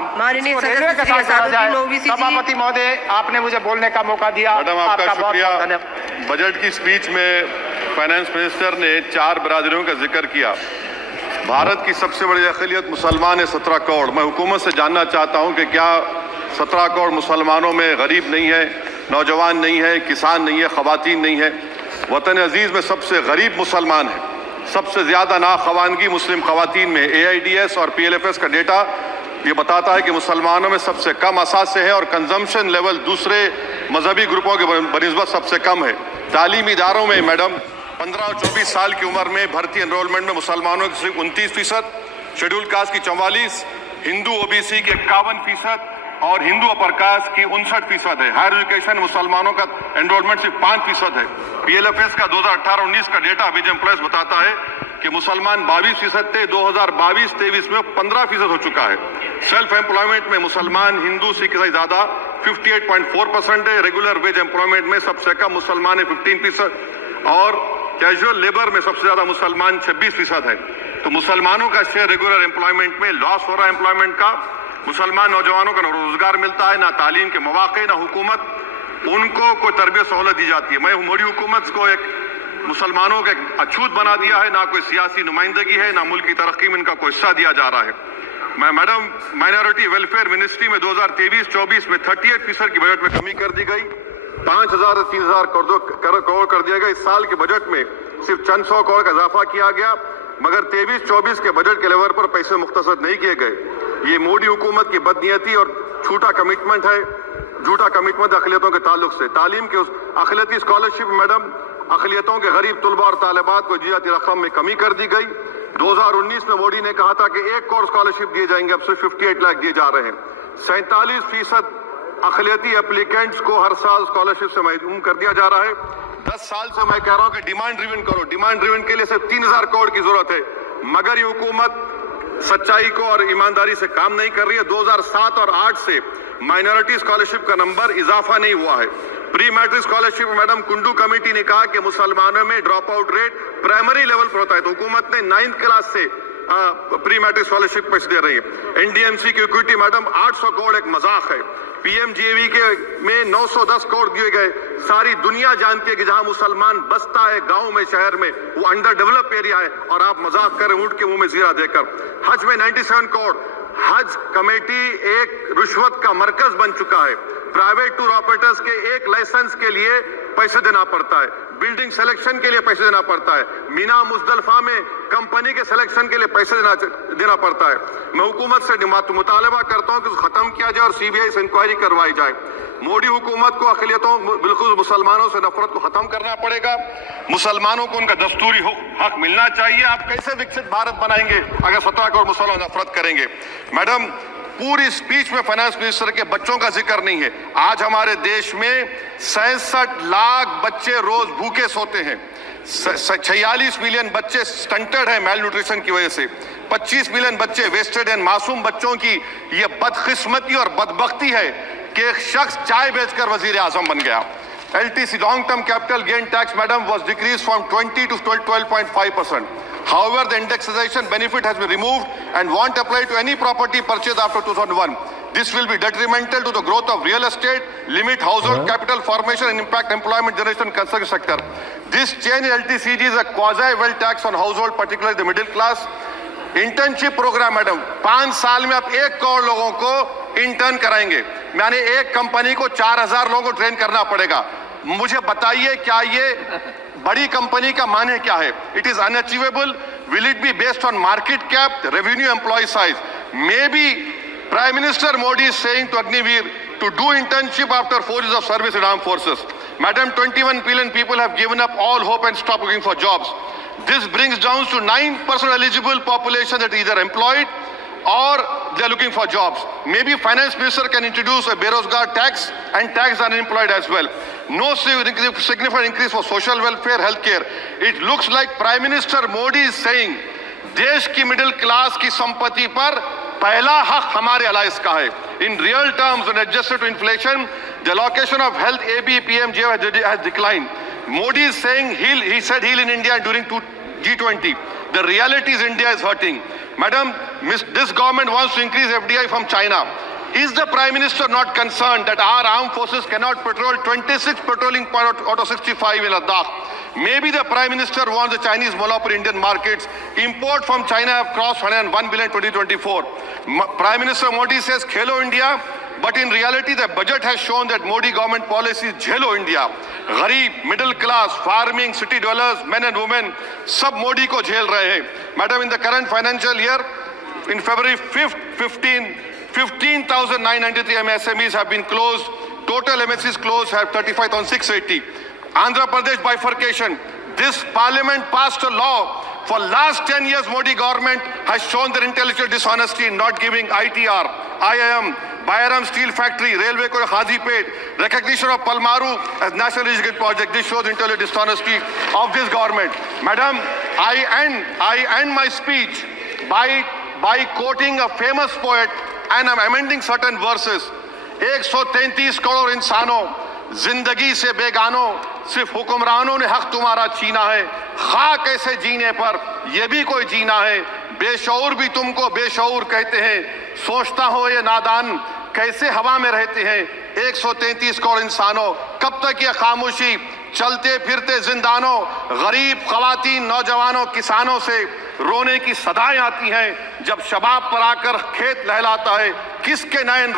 तमाम माननीय इसको सदस्य रेलवे के श्री साथ जोड़ा जाए। असादुद्दीन ओवैसी जी। सभापति महोदय, आपने मुझे बोलने का मौका दिया। मैडम, आपका बहुत शुक्रिया। बहुत धन्यवाद। बजट की स्पीच में फाइनेंस मिनिस्टर ने 4 बिरादरियों का जिक्र किया। भारत की सबसे बड़ी अक़लियत मुसलमान है 17 करोड़। मैं हुकूमत से जानना चाहता हूं कि क्या 17 करोड़ मुसलमानों में गरीब नहीं है, नौजवान नहीं है, किसान नहीं है, ख़वातीन नहीं है? वतन अजीज़ में सबसे गरीब मुसलमान है, सबसे ज़्यादा नाखवानगी मुस्लिम ख़वातीन में। AIDS और PLFS का डेटा ये बताता है कि मुसलमानों में सबसे कम असासे है और कंजम्पशन लेवल दूसरे मजहबी ग्रुपों के बनिस्बत सबसे कम है। तालीमी इदारों में मैडम 15 और 24 साल की उम्र में भर्ती एनरोलमेंट में मुसलमानों की सिर्फ 29%, शेड्यूल कास्ट की 44%, हिंदू OBC की 51% और हिंदू अपर कास्ट की 59% है। हायर एजुकेशन मुसलमानों का एनरोलमेंट सिर्फ 5% है। PLFS का 2018-19 का डेटा विज एम्प्लॉयज बताता है कि मुसलमान 22% थे, 2022-23 में 15% हो चुका है। सेल्फ एम्प्लॉयमेंट में मुसलमान हिंदू सिख से ज्यादा 58.4% है। रेगुलर वेज एम्प्लॉयमेंट में सबसे कम मुसलमान है 15% और कैजुअल लेबर में सबसे ज्यादा मुसलमान 26% है। तो मुसलमानों का शेयर रेगुलर एम्प्लॉयमेंट में लॉस हो रहा है एम्प्लॉयमेंट का। मुसलमान नौजवानों का ना रोजगार मिलता है, ना तालीम के मौके, ना हुकूमत उनको कोई तरबियत सहूलत दी जाती है। मैं मोदी हुकूमत को एक मुसलमानों का अछूत बना दिया है, ना कोई सियासी नुमाइंदगी है, ना मुल्क की तरक्की में इनका कोई हिस्सा दिया जा रहा है। मैं मैडम माइनॉरिटी वेलफेयर मिनिस्ट्री में 2023-24 में 38% की बजट में कमी कर दी गई, 5,000 से 3,000 करोड़ कर दिया गया। इस साल के बजट में सिर्फ चंद 100 करोड़ का इजाफा किया गया, मगर 23-24 के बजट के लेवल पर पैसे मुख्तसर नहीं किए गए। ये मोदी हुकूमत की बदनीयती और झूठा कमिटमेंट है, झूठा कमिटमेंट अक़लियतों के ताल्लुक से। तालीम के उस अक़लियती स्कॉलरशिप मैडम अक़लियतों के गरीब तलबा और तालिबात को दी जाती रकम में कमी कर दी गई। 2019 में मोदी ने कहा था कि 1 करोड़ स्कॉलरशिप दिए जाएंगे, अब सिर्फ 58 लाख दिए जा रहे हैं। 47% अक़लियती एप्लीकेंट्स को हर साल स्कॉलरशिप से महरूम कर दिया जा रहा है। 10 साल से मैं कह रहा हूं कि डिमांड ड्रिवन करो। डिमांड ड्रिवन के लिए सिर्फ 3,000 करोड़ की जरूरत है, मगर ये हुकूमत सच्चाई को और ईमानदारी से काम नहीं कर रही है। 2007 और 8 से माइनॉरिटी स्कॉलरशिप का नंबर इजाफा नहीं हुआ है। Pre matric scholarship madam Kundu committee ने कहा कि मुसलमानों में drop out rate primary level पर होता है, तो हुकूमत ने 9th क्लास से प्री मैट्रिक स्कॉलरशिप पैसे दे रही है। NDMC की इक्विटी मैडम 800 करोड़ एक मजाक है। PMGAV के में 910 करोड़ दिए गए। सारी दुनिया जानती है कि जहां मुसलमान बसता है गांव में, शहर में, वो अंडर डेवलप एरिया है और आप मजाक कर ऊंट के मुंह में जीरा देकर। हज में 97 करोड़। हज कमेटी एक रिश्वत का मरकज बन चुका है। प्राइवेट टूर ऑपरेटर्स के एक लाइसेंस के लिए पैसे देना पड़ता है, बिल्डिंग सिलेक्शन के लिए पैसे देना पड़ता है, मीना मुजदलफा में कंपनी के सिलेक्शन के लिए पैसे देना पड़ता है। मैं हुकूमत से मुतालबा करता हूं कि खत्म किया जाए और CBI से इंक्वायरी करवाई जाए। मोदी हुकूमत को अक़लियतों बिल्कुल मुसलमानों से नफरत को खत्म करना पड़ेगा। मुसलमानों को उनका दस्तूरी हक मिलना चाहिए। आप कैसे विकसित भारत बनाएंगे अगर 17 करोड़ मुसलमान नफरत करेंगे? मैडम, पूरी स्पीच में फाइनेंस मिनिस्टर के बच्चों का जिक्र नहीं है। आज हमारे देश में 66 लाख बच्चे रोज भूखे सोते हैं। 46 मिलियन बच्चे स्टंटेड हैं मेल न्यूट्रिशन की वजह से। 25 मिलियन बच्चे वेस्टेड हैं। मासूम बच्चों की ये बदकिस्मती और बदबख्ती है कि एक शख्स चाय बेचकर वजीर आजम बन गया। LTC long term capital gain tax madam was decreased from 20 to 12.5%. However, the indexation benefit has been removed and won't apply to any property purchased after 2001. This will be detrimental to the growth of real estate, limit household capital formation and impact employment generation in construction sector. This change in LTCG is a quasi-wealth tax on household, particularly the middle class. Internship programme madam 5 साल में आप 1 करोड़ लोगों को intern कराएंगे, यानी एक company को 4,000 लोगों को ट्रेन करना पड़ेगा। मुझे बताइए क्या ये बड़ी कंपनी का माने क्या है? It is unachievable. Will it be based on market cap, revenue, employ size? May be prime minister Modi is saying to Agniveer to do internship after 4 years of service in armed forces. Madam, 21 billion people have given up all hope and stopped looking for jobs. This brings down to 9% eligible population that is either employed or they are looking for jobs. Maybe finance minister can introduce a Berozgar tax and tax unemployed as well. No significant increase for social welfare, healthcare. It looks like Prime Minister Modi is saying देश की middle class की संपत्ति पर पहला हक हमारे alliance का है. In real terms, when adjusted to inflation, the allocation of health AB, PMJ has declined. Modi is saying he said heal in India during G20. The reality is India is hurting. Madam, this government wants to increase FDI from China. Is the Prime Minister not concerned that our armed forces cannot patrol 26 patrolling points out of 65 in Ladakh? Maybe the Prime Minister wants the Chinese monopoly Indian markets. Import from China have crossed 101 billion 2024. Prime Minister Modi says, Khelo India. But in reality, the budget has shown that Modi government policy is Jhelo India. Gharib, middle class, farming, city dwellers, men and women, sab Modi ko jhel rahe hain. Madam, in the current financial year, in February 5th, 15,993 MSMEs have been closed. Total MSCs closed have 35,680. Andhra Pradesh bifurcation. This parliament passed a law. For last 10 years, Modi government has shown their intellectual dishonesty in not giving ITR, IIM, Bayaram Steel Factory, Railway Corridor Hazipet, recognition of Palmaru as National Irrigation Project. This shows intellectual dishonesty of this government. Madam, I end my speech by quoting a famous poet, and I'm amending certain verses. 133 crore इंसानों, जिंदगी से बेगानों, सिर्फ हुक्मरानों ने हक तुम्हारा छीना है. खाक ऐसे जीने पर ये भी कोई जीना है. बेशऊर भी तुमको बेशऊर कहते हैं. सोचता हो ये नादान कैसे हवा में रहते हैं. 133 करोड़ इंसानों, कब तक ये खामोशी? चलते फिरते जिंदानों, गरीब खवातीन, नौजवानों, किसानों से रोने की सदाएं आती हैं. जब शबाब पर आकर खेत लहलाता है, किसके नैन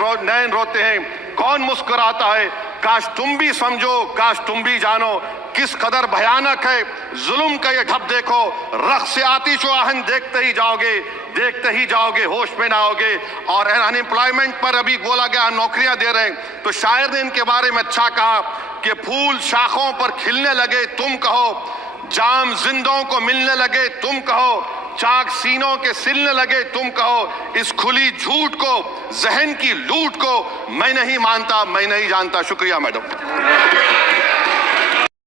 रोते हैं, कौन मुस्कुराता है. काश तुम भी समझो, काश तुम भी जानो किस कदर भयानक है जुल्म का ये ढब. देखो रख से आतिश आहन देखते ही जाओगे, होश में ना आओगे. और अनएम्प्लॉयमेंट पर अभी बोला गया नौकरियां दे रहे हैं, तो शायर ने इनके बारे में अच्छा कहा कि फूल शाखों पर खिलने लगे तुम कहो, जाम जिंदों को मिलने लगे तुम कहो, चाक सीनों के सिलने लगे तुम कहो. इस खुली झूठ को, जहन की लूट को मैं नहीं मानता, मैं नहीं जानता. शुक्रिया मैडम.